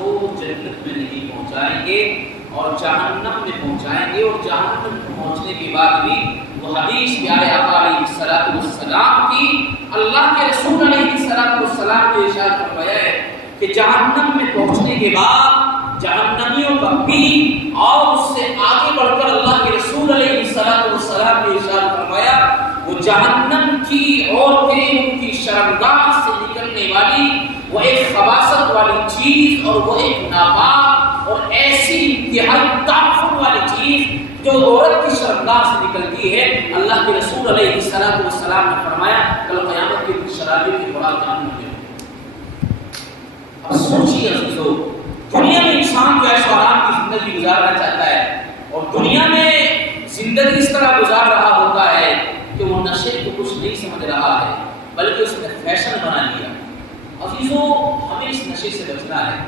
کو جنت میں نہیں پہنچائیں گے اور جہنم میں پہنچائیں گے، اور جہنم میں پہنچنے کے بعد بھی وہ حدیث پیارے آقا علیہ السلام کی اللہ کے رسول علیہ السلام نے ارشاد فرمایا ہے کہ جہنم میں پہنچنے کے بعد جہنمیوں کا بھی اور اس سے آگے بڑھ کر اللہ کے رسول علیہ السلام نے ارشاد فرمایا وہ جہنم کی عورتیں ان کی شرمگاہ سے نکلنے والی وہ ایک خباثت والی چیز اور وہ ایک ناپاک اور ایسی انتہائی تعفن والی چیز جو عورت کی شرمگاہ سے نکلتی ہے، اللہ کے رسول علیہ السلام نے فرمایا کل قیامت کے دن شرابی کی خوراک جہنم میں ہوگی۔ اب سوچیے عزیزو، دنیا میں انسان جو عیش و آرام کی زندگی گزارنا چاہتا ہے اور دنیا میں زندگی اس طرح گزار رہا ہوتا ہے کہ وہ نشے کو کچھ نہیں سمجھ رہا ہے بلکہ اس نے فیشن بنا لیا۔ عزیزو، ہمیں اس نشے سے بچنا ہے۔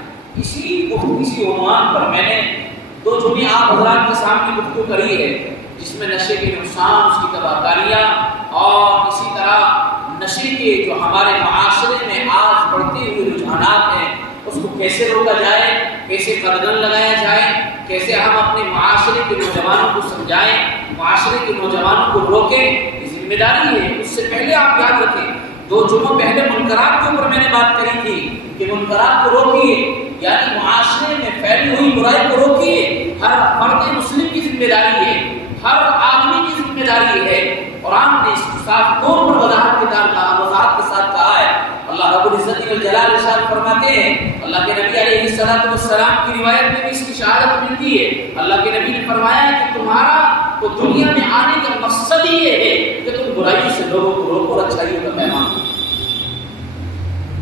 اسی عنوان پر میں نے 2 جمعے آپ حضرات کے سامنے گفتگو کری ہے، جس میں نشے کے نقصان، اس کی تباہ کاریاں اور اسی طرح نشے کے جو ہمارے معاشرے میں آج بڑھتے ہوئے رجحانات ہیں اس کو کیسے روکا جائے، کیسے قدغن لگایا جائے، کیسے ہم اپنے معاشرے کے نوجوانوں کو سمجھائیں، معاشرے کے نوجوانوں کو روکیں، یہ ذمہ داری ہے۔ اس سے پہلے آپ یاد رکھیں 2 جمعوں پہلے منکرات کے اوپر میں نے بات کری تھی کہ منکرات کو روکیے، یعنی معاشرے میں پھیلی ہوئی برائی کو روکیے۔ ہر فرد مسلم کی ذمہ داری ہے، ہر آدمی کی ذمہ داری ہے۔ قرآن نے اس کو صاف طور پر وضاحت کے ساتھ کہا ہے۔ اللہ رب العزت والجلال ارشاد فرماتے ہیں، اللہ کے نبی علیہ السلام کی روایت میں بھی اس کی شہادت ملتی ہے۔ اللہ کے نبی نے فرمایا ہے کہ تمہارا تو دنیا میں آنے کا مقصد ہی یہ ہے کہ تم برائی سے لوگوں کو روکو اور اچھائیوں کا پیغام دو۔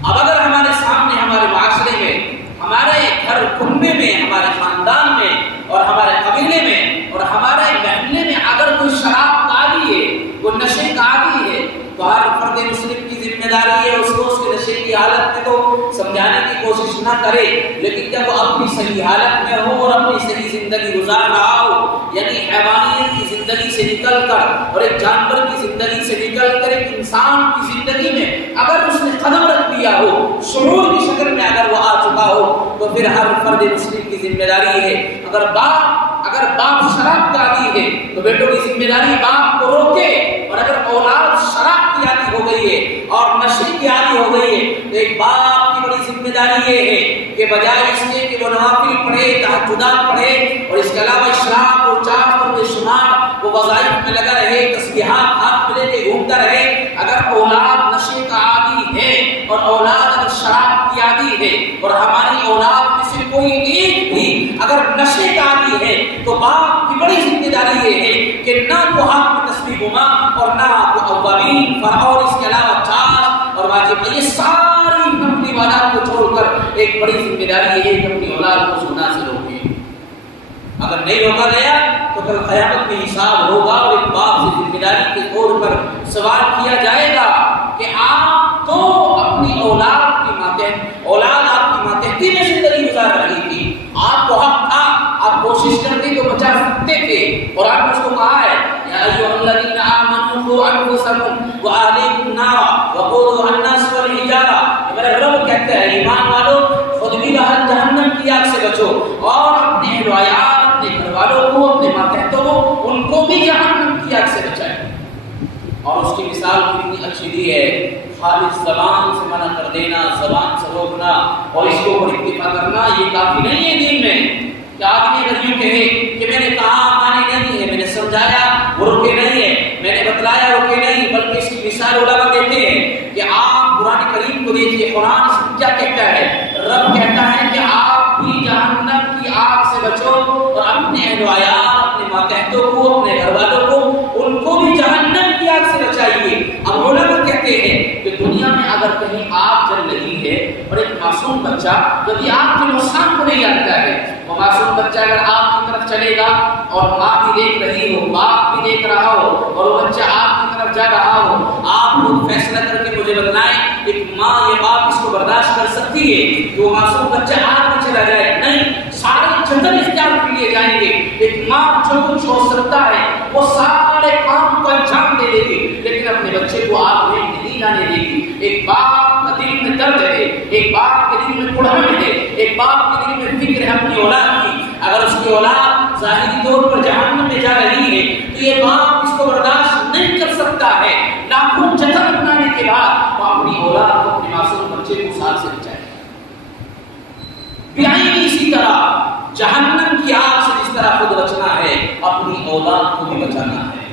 اب اگر ہمارے سامنے، ہمارے معاشرے میں، ہمارے گھر کنبے میں، ہمارے خاندان میں اور ہمارے قبیلے میں اور ہمارے محلے میں اگر کوئی شراب کا عادی ہے، وہ نشے کا عادی ہے، تو ہر فرد مسلم کی ذمہ داری ہے اس کو اس کے نشے کی حالت میں تو سمجھانے کی کوشش نہ کرے، لیکن جب وہ اپنی صحیح حالت میں ہو اور اپنی صحیح زندگی گزار رہا ہو، یعنی حیوانیت کی زندگی سے نکل کر اور ایک جانور کی زندگی سے نکل کر ایک انسان کی زندگی میں اگر اس نے قدم رکھ دیا ہو، شعور کی شکل میں اگر وہ آ چکا ہو، تو پھر ہر فرد مسلم کی ذمہ داری ہے۔ اگر باپ شراب کا عادی ہے تو بیٹوں کی ذمہ داری باپ کو روکے، اور اگر اولاد شراب کی عادی ہو گئی ہے اور نشے کی عادی ہو گئی ہے تو ایک باپ کی بڑی ذمہ داری یہ ہے کہ بجائے اس کے کہ وہ نوافل پڑھے، تہجدات پڑھے اور اس کے علاوہ اشراق اور چاٹ اور بے شمار وہ وظائف میں لگا رہے، تسبیحات ہاتھ میں لے کے گھومتا رہے، اگر اولاد نشے کا عادی ہے اور اولاد اگر شراب کی عادی ہے اور ہماری اولاد میں سے کوئی ایک بھی اگر نشے کا عادی ہے تو باپ کی بڑی ذمہ داری یہ ہے کہ نہ تو ہاتھ میں تسبیح گھما اور نہ تو اولین اور اس کے علاوہ چاش اور واجب، یہ ساری نفلی عبادات کو چھوڑ کر ایک بڑی ذمہ داری یہ ہے کہ اپنی اولاد کو سننا سے روکے۔ اگر نہیں روکا گیا تو کل قیامت میں حساب ہوگا اور ایک باپ سے ذمہ داری کے طور پر سوال کیا جائے گا کہ آپ تو اپنی اولاد آپ کی ماتحتی میں زندگی گزار رہی تھی، آپ کو حق تھا، آپ کوشش کرتے تو بچا سکتے تھے، اور آپ نے اس کو کہا ہے یا ایھا الذین آمنوا قوا انفسکم واہلیکم نارا وقودها الناس والحجارہ، میرا رب کہتا ہے ایمان والو خود بھی جہنم کی آگ سے بچو اور اپنے اہل و عیال، اپنے گھر والوں کو، اپنے ماتحتوں کو، ان کو بھی جہنم کی آگ سے بچائیں۔ اور اس کی مثال کتنی اچھی دی ہے، خالص زبان سے منع کر دینا، زبان سے روکنا اور اس کو اوپر اکتفا کرنا یہ کافی نہیں ہے دین میں۔ کہ آدمی اگر یوں کہے کہ میں نے کہا مانے نہیں ہے، میں نے سمجھایا وہ رکے نہیں ہے، میں نے بتلایا رکے نہیں، بلکہ اس کی مثال علماء دیتے ہیں کہ آپ قرآن کریم کو دیکھیے، قرآن اس کو کیا کہتا ہے؟ رب کہتا ہے کہ آپ بھی جہنم کی آگ سے بچو اور اپنے اہل و عیال، اپنے ماتحتوں کو، اپنے گھر والوں کو، ان کو بھی جہنم کی آگ سے بچائیے۔ اب علماء کہتے ہیں کہ دنیا میں اگر کہیں آگ جل رہی ہے اور ایک معصوم بچہ کبھی آگ کے نقصان کو نہیں جانتا ہے، وہ معصوم بچہ اگر آگ کی طرف چلے گا اور ماں بھی دیکھ رہی ہو، باپ بھی دیکھ رہا ہو اور وہ بچہ آگ کی طرف جا رہا ہو، آپ لوگ فیصلہ کر کے مجھے بتلائیں ایک ماں یا باپ اس کو برداشت کر سکتی ہے کہ وہ معصوم بچہ آگ میں چلا جائے؟ نہیں، سارے جتن اختیار کر لیے جائیں گے۔ ایک ماں جو کچھ ہو سکتا ہے وہ سارے کام کو انجام دے دے گی، لیکن اپنے بچے کو آگ میں نہیں جانے دے گی۔ ایک باپ کا دل میں درد ہے، ایک باپ کے دل میں کڑھن ہے، ایک باپ کے یہ باپ اس کو برداشت نہیں کر سکتا ہے، لاکھوں جتن اپنانے کے بعد وہ اپنی اولاد کو، اپنے معصوم بچے کو سال سے بچائے۔ بیائی اسی طرح جہنم کی آگ سے جس طرح خود بچنا ہے، اپنی اولاد کو بھی بچانا ہے،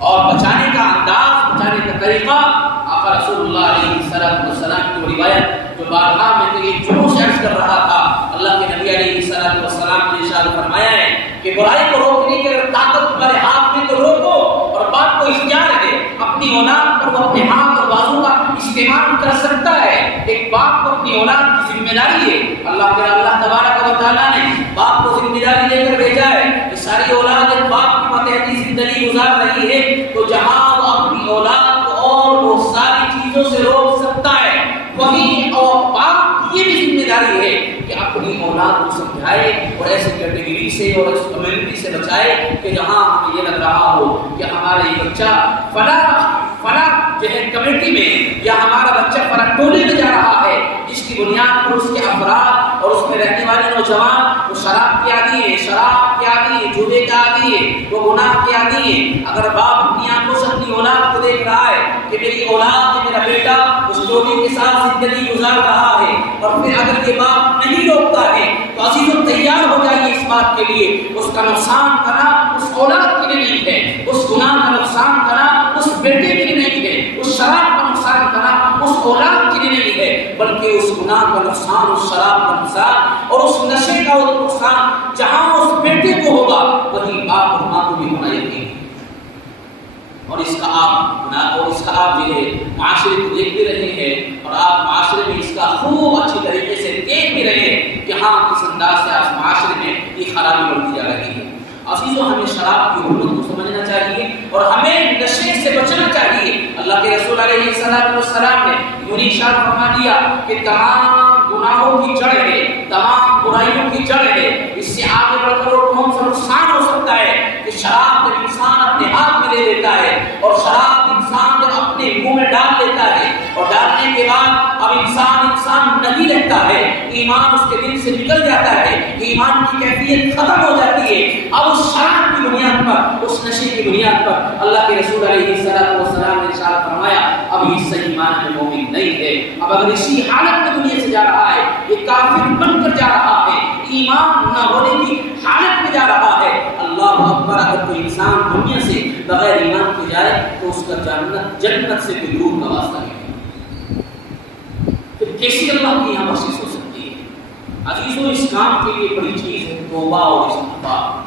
اور بچانے کا انداز، بچانے کا طریقہ آقا رسول اللہ علیہ السلام کی روایت جو بارہا میں تو یہ جلوس عرض کر رہا تھا، اللہ کے نبی علیہ السلام نے ارشاد فرمایا ہے کہ برائی کو روکنے کی اگر طاقت تمہارے ہاتھ میں تو روکو، اور بات کو اختیار ہے، اپنی اولاد پر وہ اپنے ہاتھ اور بازو کا استعمال کر سکتا ہے۔ ایک باپ کو اپنی اولاد کی ذمہ داری ہے، اللہ تبارک و تعالیٰ نے باپ کو ذمہ داری دے کر بھیجا ہے کہ ساری اولاد ایک باپ کی ماتحتی زندگی گزار رہی ہے، تو جہاں وہ اپنی اولاد کو اور وہ ساری چیزوں سے روک سکتا ہے، وہیں اور باپ کی یہ بھی ذمہ داری ہے کہ اپنی اولاد کو سمجھائے اور ایسی کیٹیگری سے اور اس کمیونٹی سے بچائے کہ جہاں ہمیں یہ لگ رہا ہو کہ ہمارا یہ بچہ فلاں جو ہے کمیٹی میں، یا ہمارا بچہ فلاں ٹولے میں جا رہا ہے، جس کی بنیاد پر اس کے افراد اور اس میں رہنے والے نوجوان وہ شراب کے عادی ہیں، شراب کے عادی ہیں، جوے کے عادی ہیں، وہ گناہ کے عادی ہیں۔ اگر باپ اپنی آنکھوں سے اپنی اولاد کو دیکھ رہا ہے کہ میری اولاد، میرا بیٹا اس ٹولے کے ساتھ زندگی گزار رہا ہے، اور پھر اگر یہ باپ نہیں روکتا ہے تو عزیزوں تیار ہو جائیے اس بات کے لیے، اس کا نقصان کرنا اس اولاد کے لیے نہیں ہے، اس گناہ کا نقصان کرنا اس بیٹے کے لیے نہیں ہے، اس شراب کا نقصان کرنا اس اولاد کے لیے نہیں ہے، بلکہ اس گناہ کا نقصان، اس شراب کا نقصان اور اس نشے کا نقصان جہاں اس بیٹے کو ہوگا، وہیں باپ اور ماں کو بھی ہونا یقین ہے۔ اور اس کا آپ جو ہے معاشرے کو دیکھ بھی رہے ہیں، اور آپ معاشرے میں اس کا خوب اچھی طریقے سے دیکھ بھی رہے ہیں کہ ہاں کس انداز سے آج معاشرے میں یہ خرابی بڑھتی جا رہی ہے۔ عزیزوں ہمیں شراب کی حرمت کو سمجھنا چاہیے اور ہمیں نشے سے بچنا چاہیے۔ اللہ کے رسول علیہ السلام نے یوں ارشاد فرما دیا کہ تمام گناہوں کی جڑ ہے، تمام برائیوں کی جڑ ہے، اس سے آگے بڑھ کر اور کون سا نقصان ہو سکتا ہے کہ شراب جب انسان اپنے ہاتھ میں لے لیتا ہے، اور شراب انسان جب اپنے منہ میں ڈال لیتا ہے، اور ڈالنے کے بعد اب انسان نہیں رہتا ہے، ایمان اس کے دل سے نکل جاتا ہے، ایمان کی کیفیت ختم ہو جاتی ہے۔ اب اس شراب کی بنیاد پر، اس نشے کی بنیاد پر اللہ کے رسول علیہ السلام نے ارشاد فرمایا اب یہ صحیح معنی میں مومن نہیں ہے، اب اگر اسی حالت میں دنیا سے جا رہا ہے، یہ کافر بن کر جا رہا ہے، ایمان نہ ہونے کی حالت میں جا رہا ہے۔ اللہ اکبر، اگر کوئی انسان دنیا سے بغیر ایمان کے جائے تو اس کا جنت سے کوئی دور کا واسطہ نہیں، پھر کیسی اللہ کی یہاں بخشش ہو سکتی ہے؟ عزیزوں اس کام کے لیے بڑی چیز ہے توبہ اور استغفار،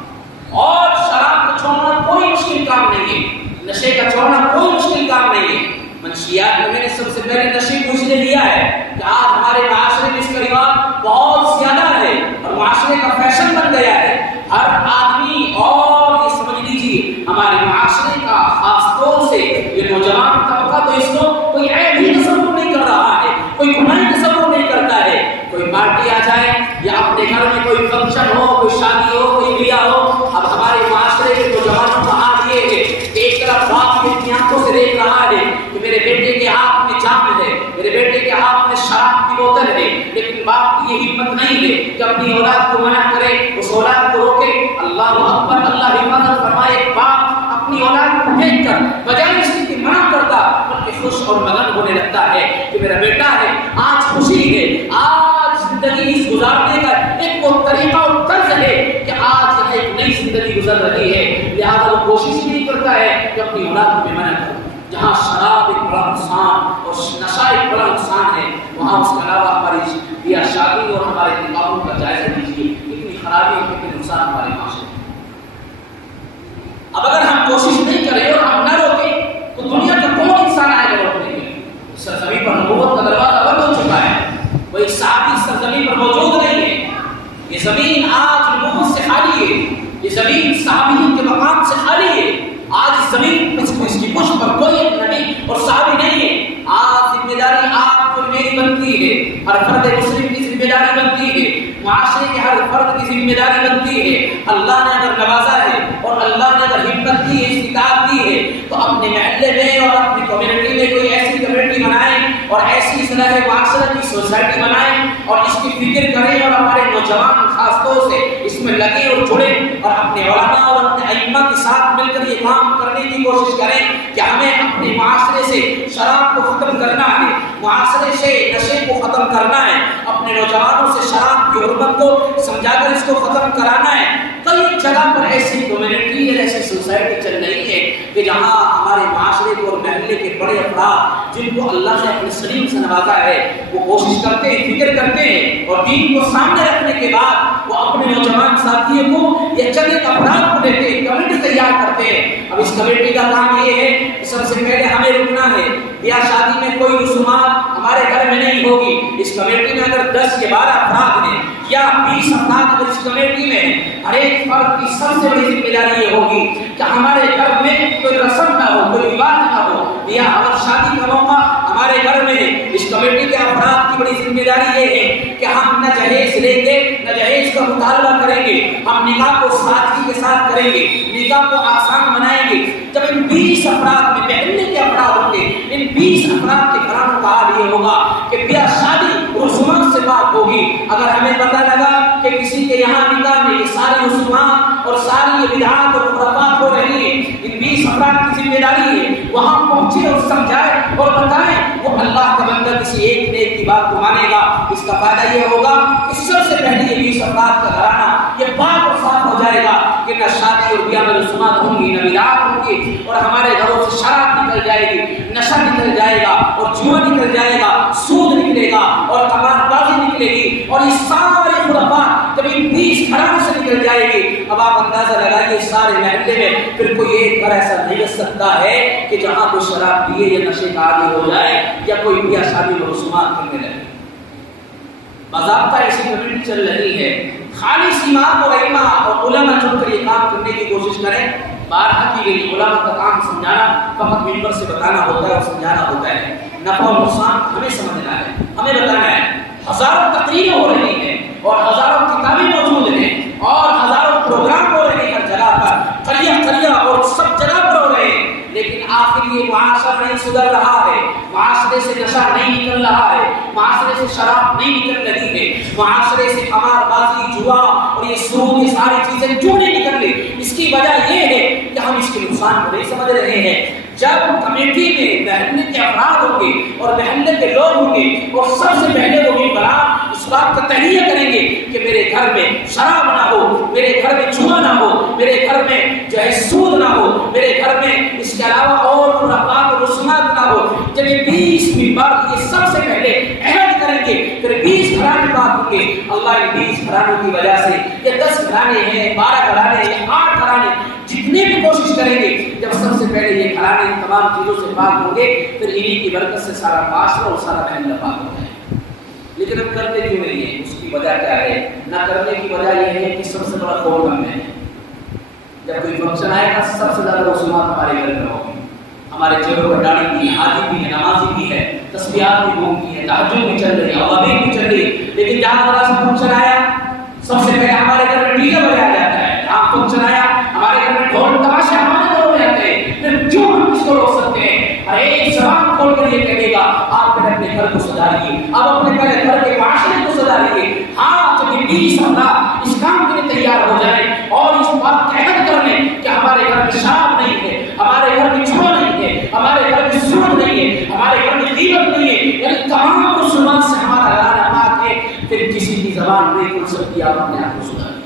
اور شراب کو چھوڑنا کوئی مشکل کام نہیں ہے، نشے کا چھوڑنا کوئی مشکل کام نہیں ہے۔ منشیات میں نے سب سے پہلے نشے کو اس لیے لیا ہے کہ آج ہمارے معاشرے میں اس کا رواج بہت زیادہ ہے اور معاشرے کا فیشن بن گیا ہے، ہر آدمی، اور یہ سمجھ لیجیے ہمارے معاشرے کا خاص طور سے یہ نوجوان طبقہ تو اس کو کوئی عیب ہی تصور نہیں کر رہا ہے، کوئی گناہ تصور نہیں کرتا ہے۔ کوئی پارٹی آ جائے یا اپنے گھر میں کوئی فنکشن ہو، کوئی شادی ہو، کوئی بیاہ ہو، اب ہمارے معاشرے کے نوجوانوں کا حال یہ ہے کہ ایک طرف باپ اپنی آنکھوں سے دیکھ رہا ہے کہ میرے بیٹے کے ہاتھ میں جام ہے، میرے بیٹے کے ہاتھ میں شراب کی بوتل ہے، لیکن باپ کی یہ ہمت نہیں ہے کہ اپنی اولاد کو منع کرے، اس اولاد کو روکے۔ اللہ اکبر، اللہ حفاظت فرمائے۔ باپ اپنی اولاد کو دیکھ کر بجائے اس کی منع کرتا بلکہ خوش اور مگن ہونے لگتا ہے کہ میرا بیٹا ہے، آج خوشی ہے، آج زندگی اس گزارنے کا ایک وہ طریقہ اور طرز ہے کہ آج ایک نئی زندگی گزر رہی ہے، لہٰذا وہ کوشش نہیں کرتا ہے کہ اپنی اولاد کو منع کرے۔ جہاں شراب ایک بڑا نقصان اور نشہ ایک بڑا نقصان ہے، وہاں اس کے علاوہ ہماری بیاہ شادی اور ہمارے نکاحوں کا جائزہ لیجیے، کتنی خرابی اور کتنے نقصان ہمارے معاشرے میں۔ اب اگر ہم کوشش نہیں کریں اور ہم نہ روکیں تو دنیا کا کون انسان آئے گا روکنے کے لیے؟ سرزمین پر نبوت کا دروازہ بند ہو چکا ہے، کوئی صحابی سرزمین پر موجود نہیں ہے، یہ زمین آج نبوت سے خالی ہے، یہ زمین صحابیوں کے مقام سے خالی ہے۔ آج زمین اس کی پشت پر کوئی ایک نبی اور صحابی نہیں ہے۔ آج ذمہ داری آپ کو میری بنتی ہے، ہر فرد مسلم کی ذمہ داری بنتی ہے، معاشرے کے ہر فرد کی ذمہ داری بنتی ہے۔ اللہ نے اگر نوازا ہے اور اللہ نے اگر ہمت دی ہے، استطاعت دی ہے، تو اپنے محلے میں اور اپنی کمیونٹی میں کوئی ایسی کمیونٹی بنائیں اور ایسی اصلاح معاشرت کی سوسائٹی بنائیں اور اس کی فکر کریں اور ہمارے نوجوان خاص طور سے اس میں لگیں اور جڑیں اور اپنے علماء اور اپنے ائمہ کے ساتھ مل کر یہ کام کرنے کی کوشش کریں کہ ہمیں اپنے معاشرے سے شراب کو ختم کرنا ہے، معاشرے سے نشے کو ختم کرنا ہے، اپنے نوجوانوں سے شراب کی حرمت کو سمجھا کر اس کو ختم کرانا ہے۔ کئی جگہ پر ایسی کمیونٹی ہے، ایسی سوسائٹی چل رہی ہے کہ جہاں ہمارے معاشرے کو اور محلے کے بڑے افراد جن کو اللہ نے اپنے سلیم سے نوازا ہے وہ کوشش کرتے ہیں، فکر کرتے ہیں اور دین کو سامنے رکھنے کے بعد وہ اپنے نوجوان ساتھیوں کو یا چند ایک افراد کو دیتے ہیں، کمیٹی تیار کرتے ہیں۔ اب اس کمیٹی کا کام یہ ہے کہ سب سے پہلے ہمیں رکنا ہے، بیاہ شادی میں کوئی رسومات ہمارے گھر میں نہیں ہوگی۔ اس کمیٹی میں اگر 10 یا 12 افراد ہیں یا 20 افراد اگر اس کمیٹی میں ہیں، ہر ایک فرد کی سب سے بڑی ذمہ داری یہ ہوگی کہ ہمارے گھر میں کوئی رسم نہ ہو، کوئی رواج نہ ہو، یا اگر شادی کا موقع ہمارے گھر میں ہے، اس کمیٹی کے افراد کی بڑی ذمہ داری یہ ہے کہ ہم نہ جہیز لیں گے، نہ جہیز کا مطالبہ کریں گے، ہم نکاح کو سادگی کے ساتھ کریں گے، نکاح کو آسان بنائیں گے۔ جب ان 20 افراد میں پہلے کے افراد ہوں گے، ان 20 افراد کے گھرانوں کا حال یہ ہوگا کہ بیاہ شادی رسومات سے پاک ہوگی۔ اگر ہمیں پتہ لگا کہ کسی کے یہاں نکاح میں یہ ساری رسومات اور ساری یہ بدعات اور خرافات ہو رہی ہیں، ان 20 افراد کی ذمہ داری ہے وہاں پہنچے اور سمجھائیں اور بتائیں۔ وہ اللہ کا بندہ کسی ایک نیک کی بات کو مانے گا، اس کا فائدہ یہ ہوگا کہ سب سے پہلے یہ 20 افراد کا گھرانہ یہ پاک اور صاف ہو جائے گا کہ نہ شادی اور بیاہ میں رسومات ہوں گی، نہ بدعات ہوں گی، اور ہمارے گھروں سے شراب نکل جائے گی، نشہ نکل جائے گا اور جوا نکل جائے گا، سود نکلے گا اور قمار بازی نکلے گی، اور یہ سارے خرافات جب ان 20 گھروں سے نکل جائے گی، اب آپ اندازہ لگائیے سارے محلے میں پھر کوئی ایک گھر ایسا نہیں رہ سکتا ہے کہ جہاں کوئی شراب پیے یا نشے کا عادی ہو جائے یا کوئی بیاہ شادی میں رسومات کرنے لگے۔ باضابطہ ایسی کمیونٹی چل رہی ہے، خالص امام اور ائمہ اور علماء چن کر یہ کام کرنے کی کوشش کریں۔ بارہا کی گئی علماء کا کام سمجھانا فقط ممبر سے بتانا ہوتا ہے اور سمجھانا ہوتا ہے، نفع اور نقصان ہمیں سمجھنا ہے، ہمیں بتانا ہے۔ ہزاروں تقریریں ہو رہی ہیں اور ہزاروں کتابیں موجود ہیں اور ہزاروں پروگرام ہو رہے ہیں ہر جگہ پر، قریہ اور سب جگہ پر ہو رہے ہیں، لیکن آخر یہ معاشرہ نہیں سدھر رہا ہے، معاشرے سے نشہ نہیں نکل رہا ہے، معاشرے سے شراب نہیں نکل رہی ہے، معاشرے سے قمار بازی، جوا اور یہ سود، یہ ساری چیزیں کیوں نہیں نکل رہی؟ اس کی وجہ یہ ہے کہ ہم اس کے نقصان کو نہیں سمجھ رہے ہیں۔ جب کمیٹی میں محلے کے افراد ہوں گے اور محلے کے لوگ ہوں گے اور سب سے پہلے وہ ممبران اس بات کا تہیہ کریں گے کہ میرے گھر میں شراب نہ ہو، میرے گھر میں جوا نہ ہو، میرے گھر میں جو ہے سود نہ ہو، میرے گھر میں اس کے علاوہ اور خرافات اور رسومات نہ ہو، جب یہ 20 ممبر یہ سب سے پہلے عہد کریں گے، پھر 20 گھرانے بات ہوں گے، اللہ ان 20 گھرانوں کی وجہ سے یہ 10 گھرانے ہیں، 12 گھرانے ہیں، 8 گھرانے جتنے بھی کوشش کریں گے، جب سب سے پہلے یہ گھرانے تمام چیزوں سے پاک ہوں گے پھر انہی کی برکت سے سارا معاشرہ اور سارا محلہ پاک ہو جائے۔ لیکن ہم کرتے کیوں نہیں ہیں؟ اس کی وجہ کیا ہے؟ نہ کرنے کی وجہ یہ ہے کہ سب سے بڑا خوف ہم ہے۔ جب کوئی فنکشن آئے گا سب سے زیادہ رسومات ہمارے گھر میں ہوگی، ہمارے چہروں پر داڑھی بھی ہے، حاجی بھی ہے، نمازی بھی ہے، تسبیحات بھی گونگی ہے، تہجد بھی چل رہی ہے، اوابین بھی چل رہی ہے، لیکن جہاں ذرا سا فنکشن آیا سب سے پہلے ہمارے گھر میں ڈی جے بجایا جاتا ہے، جہاں فنکشن آیا ہمارے گھر میں ڈھول تماشے ہمارے گھروں میں آتے ہیں، پھر کیوں ہم اس کو روک سکتے ہیں؟ ہر ایک زبان کھول کر یہ کہے گا آپ پہلے اپنے گھر کو سدھاریے، آپ اپنے پہلے گھر کے معاشرے کو سدھاریے۔ ہاں جب یہ 20 افراد اس کام کے لیے تیار ہو جائیں اور اس بات کا عہد کر لیں کہ ہمارے گھر میں شراب نہیں ہے، ہمارے گھر میں جوا نہیں ہے، ہمارے گھر میں سود نہیں ہے، ہمارے گھر میں غیبت نہیں ہے، یعنی تمام رسومات سے ہمارا گھرانہ پاک ہے، پھر کسی کی زبان نہیں کھل سکتی، آپ اپنے آپ کو سدھاریے۔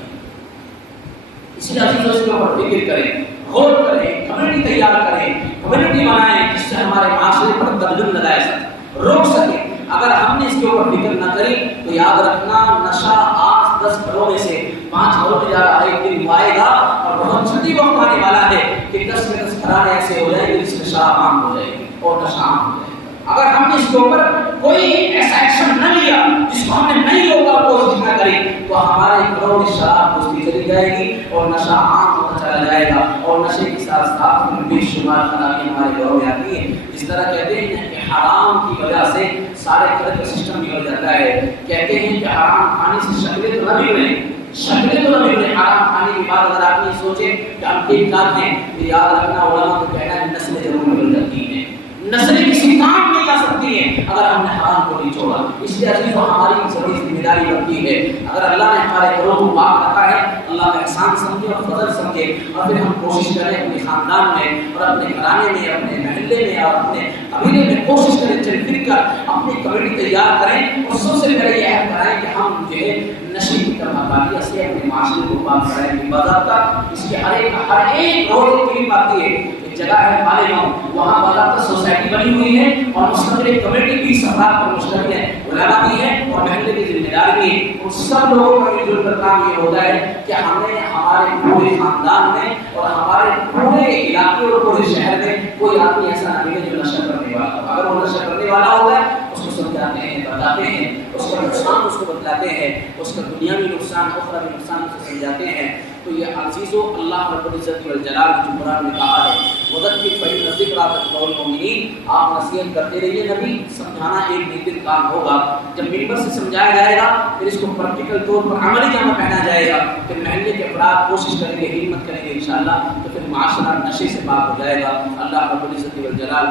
اس لیے عزیزوں اس کے اوپر فکر کریں، غور کریں، کمیونٹی تیار کریں، کمیونٹی بنائیں جس سے ہمارے معاشرے پر تبدیل لگائے سکیں، روک سکیں۔ اگر ہم نے اس کے اوپر فکر نہ کری تو یاد رکھنا نشہ آج 10 گھروں میں سے 5 گھروں میں جا رہا ہے، ایک دن آئے گا اور بہت چھٹی وقت آنے والا ہے کہ 10 میں 10 گھرانے ایسے ہو جائیں گے جس میں شراب عام ہو جائے گی اور نشہ عام ہو جائے گا۔ اگر ہم نے اس کے اوپر کوئی ایسا ایکشن نہ لیا جس کو ہم نے نہیں روکا، کوشش نہ کری، تو ہمارے گھروں میں شراب گھستی چلی جائے گی اور نشہ عام ہوتا چلا جائے گا، اور نشے کے ساتھ ساتھ بے شمار خرابی ہمارے گھروں میں آتی ہے۔ اس طرح کہتے ہیں کہ حرام کی وجہ سے سارے گھر کا سسٹم بگڑ جاتا ہے۔ کہتے ہیں کہ حرام کھانے سے شکلیں تو نہ بگڑیں، شکلیں تو نہ بگڑیں، حرام کھانے کے بعد اگر آپ یہ سوچیں کہ ہم ٹھیک ٹھاک ہیں تو یاد رکھنا علماء کو کہنا ہے نسلیں ضرور بگڑ جاتی ہیں، نسلیں کسی کام نہیں نہیں جا سکتی ہیں اگر ہم نے حرام کو نہیں چھوڑا. اس لیے عزیزو ہماری سبھی ذمہ داری بنتی ہے اگر اللہ نے ہمارے گھروں کو پاک رکھا ہے اللہ کا احسان سمجھے اور فضل سمجھے اور پھر ہم کوشش کریں اپنے خاندان میں اور اپنے گھرانے میں اپنے محلے میں اور اپنے قبیلے میں کوشش کریں چل پھر کر اپنی کمیٹی تیار کریں اور سب سے پہلے یہ عہد کرائیں کہ ہم جو ہے نشے کی کماکاریہ سے اپنے معاشرے کو پاک کرائیں گے باضابطہ. اس کی ہر ایک روز ایک فلم آتی ہے. ایک جگہ ہے مالیگاؤں وہاں باضابطہ سوسائٹی بنی ہوئی ہے اور مستقل ایک کمیٹی بھی افراد پر مشتمل ہے علماء بھی ہے اور محلے کی ذمہ دار بھی ہے. ان سب لوگوں کا مل جل کر کام یہ ہوتا ہے کہ ہمیں ہمارے پورے خاندان میں اور ہمارے پورے علاقے اور پورے شہر میں کوئی آدمی ایسا نہ ملے جو نشہ کرنے والا ہو. اگر وہ نشہ کرنے والا ہوتا ہے اس کو سمجھاتے ہیں بتاتے ہیں اس کا نقصان اس کو بتلاتے ہیں اس کا دنیاوی نقصان اخروی نقصان اسے سمجھاتے ہیں. تو یہ عزیزو اللہ رب العزت والجلال کی قرآن میں کہا ہے وذکر فإن الذکریٰ تنفع المؤمنین. آپ نصیحت کرتے رہیے نبی سمجھانا ایک دن کام ہوگا. جب ممبر سے سمجھایا جائے گا پھر اس کو پریکٹیکل طور پر عملی جامہ پہنا جائے گا پھر محلے کے افراد کوشش کریں گے ہمت کریں گے انشاءاللہ تو پھر معاشرہ نشے سے پاک ہو جائے گا. اللہ رب العزت والجلال